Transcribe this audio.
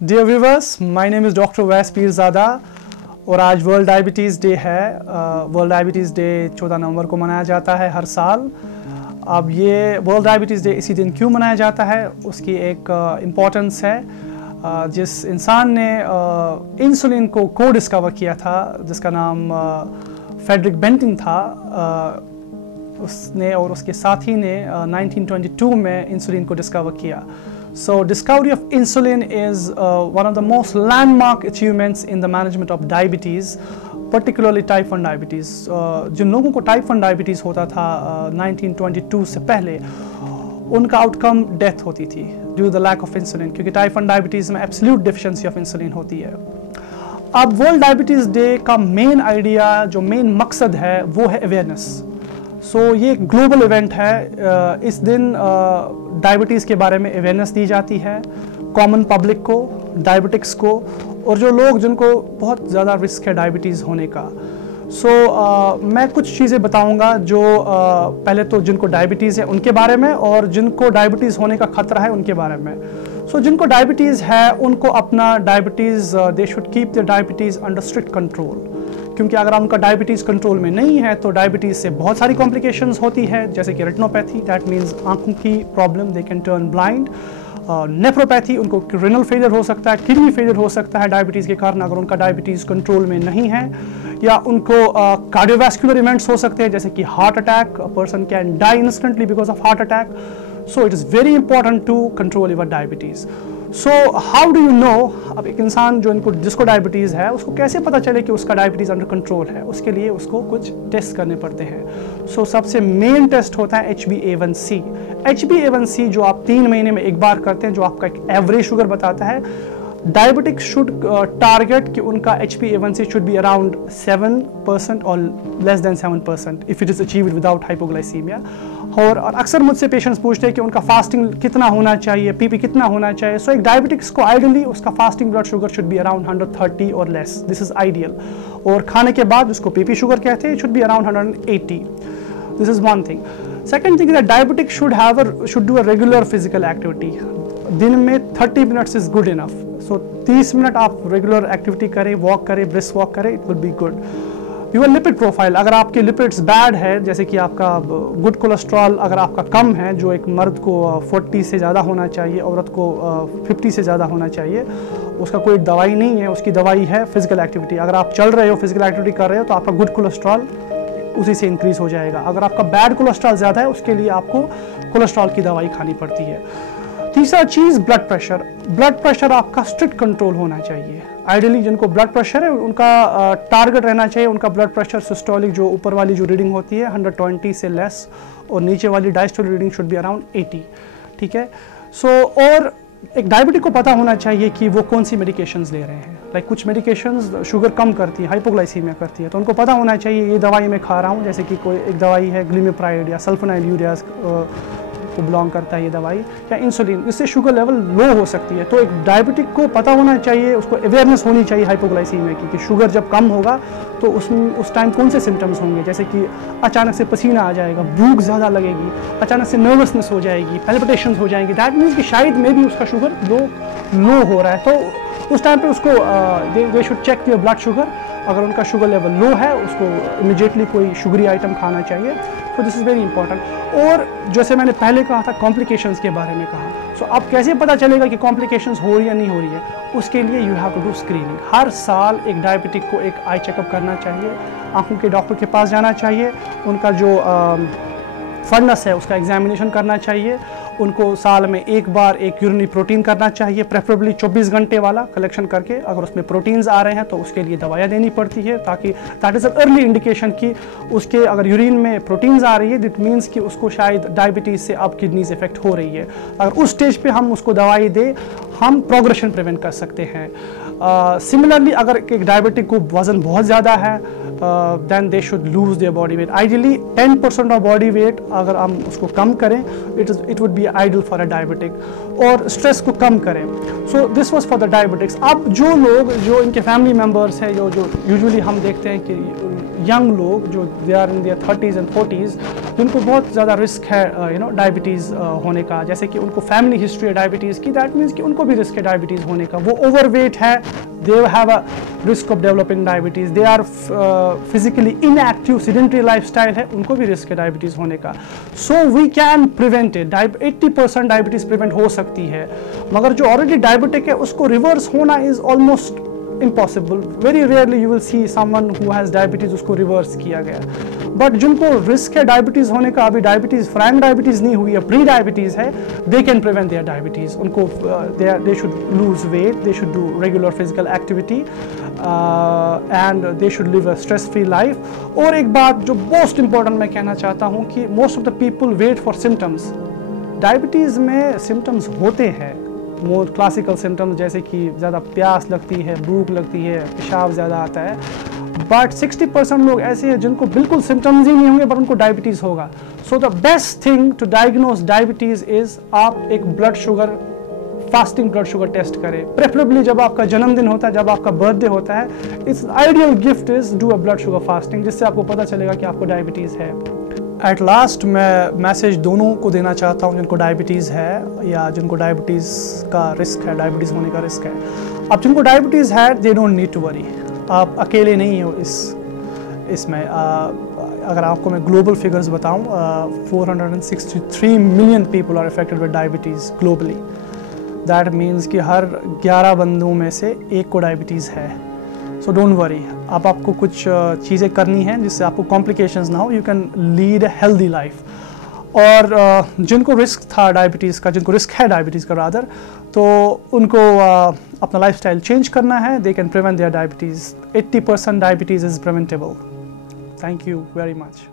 Dear viewers, my name is doctor Wais Peerzada और आज world diabetes day है। वर्ल्ड डायबिटीज़ डे 14 नवंबर को मनाया जाता है हर साल। अब ये वर्ल्ड डायबिटीज़ डे इसी दिन क्यों मनाया जाता है, उसकी एक इम्पॉर्टेंस है। जिस इंसान ने इंसुलिन को डिस्कवर किया था, जिसका नाम फ्रेडरिक बेंटिंग था, उसने और उसके साथी ने 1922 में इंसुलिन को डिस्कवर किया। So discovery of insulin is one of the most landmark achievements in the management of diabetes, particularly type 1 diabetes. जिन लोगों को type 1 diabetes होता था 1922 से पहले, उनका आउटकम डेथ होती थी due the lack of insulin, क्योंकि टाइप 1 डायबिटीज़ में एब्सोल्यूट डिफिशिएंसी ऑफ इंसुलिन होती है। अब वर्ल्ड डायबिटीज़ डे का मेन आइडिया, जो मेन मकसद है, वो है अवेयरनेस। ये एक ग्लोबल इवेंट है। इस दिन डायबिटीज़ के बारे में अवेयरनेस दी जाती है कॉमन पब्लिक को, डायबिटिक्स को, और जो लोग जिनको बहुत ज़्यादा रिस्क है डायबिटीज़ होने का। मैं कुछ चीज़ें बताऊंगा जो पहले तो जिनको डायबिटीज़ है उनके बारे में, और जिनको डायबिटीज़ होने का खतरा है उनके बारे में। जिनको डायबिटीज़ है उनको अपना diabetes, they should keep the diabetes under strict control, क्योंकि अगर उनका डायबिटीज़ कंट्रोल में नहीं है तो डायबिटीज़ से बहुत सारी कॉम्प्लिकेशंस होती है, जैसे कि रेटिनोपैथी, दैट मीन्स आंखों की problem, they can turn blind. Nephropathy, उनको रिनल फेलियर हो सकता है, किडनी फेलियर हो सकता है डायबिटीज़ के कारण अगर उनका डायबिटीज़ कंट्रोल में नहीं है, या उनको कार्डियोवैस्कुलर इवेंट्स हो सकते हैं, जैसे कि heart attack, a person can die instantly because of heart attack. It is very important to control your diabetes. How do you know, अब एक इंसान जिसको डायबिटीज़ है, उसको कैसे पता चले कि उसका डायबिटीज़ अंडर कंट्रोल है? उसके लिए उसको कुछ टेस्ट करने पड़ते हैं। सबसे मेन टेस्ट होता है HbA1c। HbA1c जो आप 3 महीने में एक बार करते हैं, जो आपका एक एवरेज शुगर बताता है। डायबिटिक शुड टारगेट कि उनका HbA1c शुड बी अराउंड 7% और less than 7% if it is achieved without hypoglycaemia. और अक्सर मुझसे पेशेंट्स पूछते हैं कि उनका फास्टिंग कितना होना चाहिए, पीपी कितना होना चाहिए। एक डायबिटिक्स को आइडियली उसका fasting blood sugar should be around 130 और लेस, दिस इज आइडियल। और खाने के बाद जिसको पीपी शुगर कहते हैं, should be around 180, this is one thing. Second thing is that diabetic should do a regular physical activity. दिन में 30 minutes is good enough. 30 minute आप रेगुलर एक्टिविटी करें, वॉक करें, ब्रिस्क वॉक करें, it will be good. Your lipid profile, अगर आपके lipids bad है, जैसे कि आपका गुड कोलेस्ट्रॉल अगर आपका कम है, जो एक मर्द को 40 से ज़्यादा होना चाहिए, औरत को 50 से ज़्यादा होना चाहिए, उसका कोई दवाई नहीं है, उसकी दवाई है फिजिकल एक्टिविटी। अगर आप चल रहे हो, फिजिकल एक्टिविटी कर रहे हो, तो आपका गुड कोलेस्ट्रॉल उसी से इंक्रीज हो जाएगा। अगर आपका बैड कोलेस्ट्रॉल ज़्यादा है, उसके लिए आपको कोलेस्ट्रॉल की दवाई खानी पड़ती है। तीसरा चीज़ ब्लड प्रेशर। ब्लड प्रेशर आपका स्ट्रिक्ट कंट्रोल होना चाहिए। आइडियली जिनको ब्लड प्रेशर है उनका टारगेट रहना चाहिए, उनका ब्लड प्रेशर सिस्टोलिक जो ऊपर वाली जो रीडिंग होती है 120 से लेस, और नीचे वाली diastolic reading should be around 80, ठीक है। और एक डायबिटिक को पता होना चाहिए कि वो कौन सी मेडिकेशंस ले रहे हैं। लाइक कुछ मेडिकेशंस शुगर कम करती है, हाइपोग्लाइसीमिया करती है, तो उनको पता होना चाहिए ये दवाई मैं खा रहा हूँ, जैसे कि कोई एक दवाई है ग्लिमिप्राइड या सल्फोनाइल यूरियाज को बिलोंग करता है ये दवाई, या इंसुलिन, इससे शुगर लेवल लो हो सकती है। तो एक डायबिटिक को पता होना चाहिए, उसको अवेयरनेस होनी चाहिए हाइपोग्लाइसीमिया की, कि शुगर जब कम होगा तो उस टाइम कौन से सिम्टम्स होंगे, जैसे कि अचानक से पसीना आ जाएगा, भूख ज़्यादा लगेगी, अचानक से नर्वसनेस हो जाएगी, पैल्पिटेशंस हो जाएंगी। दैट मीन्स कि शायद मे भी उसका शुगर लो हो रहा है। तो उस टाइम पे उसको they should check your blood sugar. अगर उनका शुगर लेवल लो है, उसको इमिडिएटली कोई शुगरी आइटम खाना चाहिए। This is very important. और जैसे मैंने पहले कहा था, कॉम्प्लिकेशंस के बारे में कहा। अब कैसे पता चलेगा कि कॉम्प्लिकेशंस हो रही है या नहीं हो रही है? उसके लिए you have to do screening. हर साल एक डायबिटिक को एक आई चेकअप करना चाहिए, आंखों के डॉक्टर के पास जाना चाहिए, उनका जो फंडस है उसका एग्जामिनेशन करना चाहिए, उनको साल में एक बार एक यूरिनरी प्रोटीन करना चाहिए, प्रेफरेबली 24 घंटे वाला कलेक्शन करके। अगर उसमें प्रोटीन्स आ रहे हैं तो उसके लिए दवाइयाँ देनी पड़ती है, ताकि that is a early indication कि उसके अगर यूरिन में प्रोटीन्स आ रही है, दिट मीन्स कि उसको शायद डायबिटीज़ से अब किडनीज इफेक्ट हो रही है। अगर उस स्टेज पे हम उसको दवाई दें, हम प्रोग्रेशन प्रिवेंट कर सकते हैं। सिमिलरली अगर एक डायबिटिक को वज़न बहुत ज़्यादा है, then they should lose their body weight. Ideally 10% of body weight अगर हम उसको कम करें, it would be ideal for a diabetic. और स्ट्रेस को कम करें। So this was for the diabetics. अब जो लोग, जो इनके फैमिली मेम्बर्स हैं, जो यूजुअली हम देखते हैं कि यंग लोग जो they are in their 30s and 40s, जिनको बहुत ज़्यादा रिस्क है डायबिटीज़ होने का, जैसे कि उनको फैमिली हिस्ट्री है डायबिटीज़ की, दैट मीन्स कि उनको भी रिस्क है डायबिटीज़ होने का। वो ओवरवेट है, they have a risk of developing diabetes, they are physically inactive, sedentary lifestyle है, उनको भी रिस्क है डायबिटीज़ होने का। So we can prevent it. 80% diabetes prevent हो सकती है, मगर जो ऑलरेडी डायबिटिक है उसको रिवर्स होना is almost impossible. Very rarely you will see someone who has diabetes उसको रिवर्स किया गया। बट जिनको रिस्क है डायबिटीज़ होने का, अभी डायबिटीज़ फ्रैंक डायबिटीज़ नहीं हुई है, प्री डायबिटीज़ है, they can prevent their diabetes. उनको they should lose weight, they should do regular physical activity and they should live a stress free life. और एक बात जो मोस्ट इंपॉर्टेंट मैं कहना चाहता हूँ कि most of the people wait for symptoms. Diabetes में सिम्टम्स होते हैं, मोर क्लासिकल सिम्टम्स जैसे कि ज़्यादा प्यास लगती है, भूख लगती है, पेशाब ज़्यादा आता है, बट 60% लोग ऐसे हैं जिनको बिल्कुल सिम्टम्स ही नहीं होंगे पर उनको डायबिटीज़ होगा। So the best thing to diagnose diabetes is आप एक blood sugar, fasting blood sugar test करें, प्रेफरेबली जब आपका जन्मदिन होता है, जब आपका बर्थडे होता है। It's ideal gift is do a blood sugar fasting, जिससे आपको पता चलेगा कि आपको डायबिटीज़ है। एट लास्ट मैं मैसेज दोनों को देना चाहता हूँ, जिनको डायबिटीज़ है या जिनको डायबिटीज़ का रिस्क है, डायबिटीज़ होने का रिस्क है। अब जिनको डायबिटीज़ है they don't need to worry, आप अकेले नहीं हो इसमें। अगर आपको मैं ग्लोबल फिगर्स बताऊँ, 463 million people are affected with diabetes globally. That means कि हर 11 बंदों में से एक को डायबिटीज़ है। सो डोंट वरी, अब आपको कुछ चीज़ें करनी हैं जिससे आपको कॉम्प्लिकेशंस ना हो, you can lead a healthy life. और जिनको रिस्क था डायबिटीज़ का, जिनको रिस्क है डायबिटीज़ का रादर, तो उनको अपना लाइफस्टाइल चेंज करना है, they can prevent their diabetes. 80% diabetes is preventable. Thank you very much.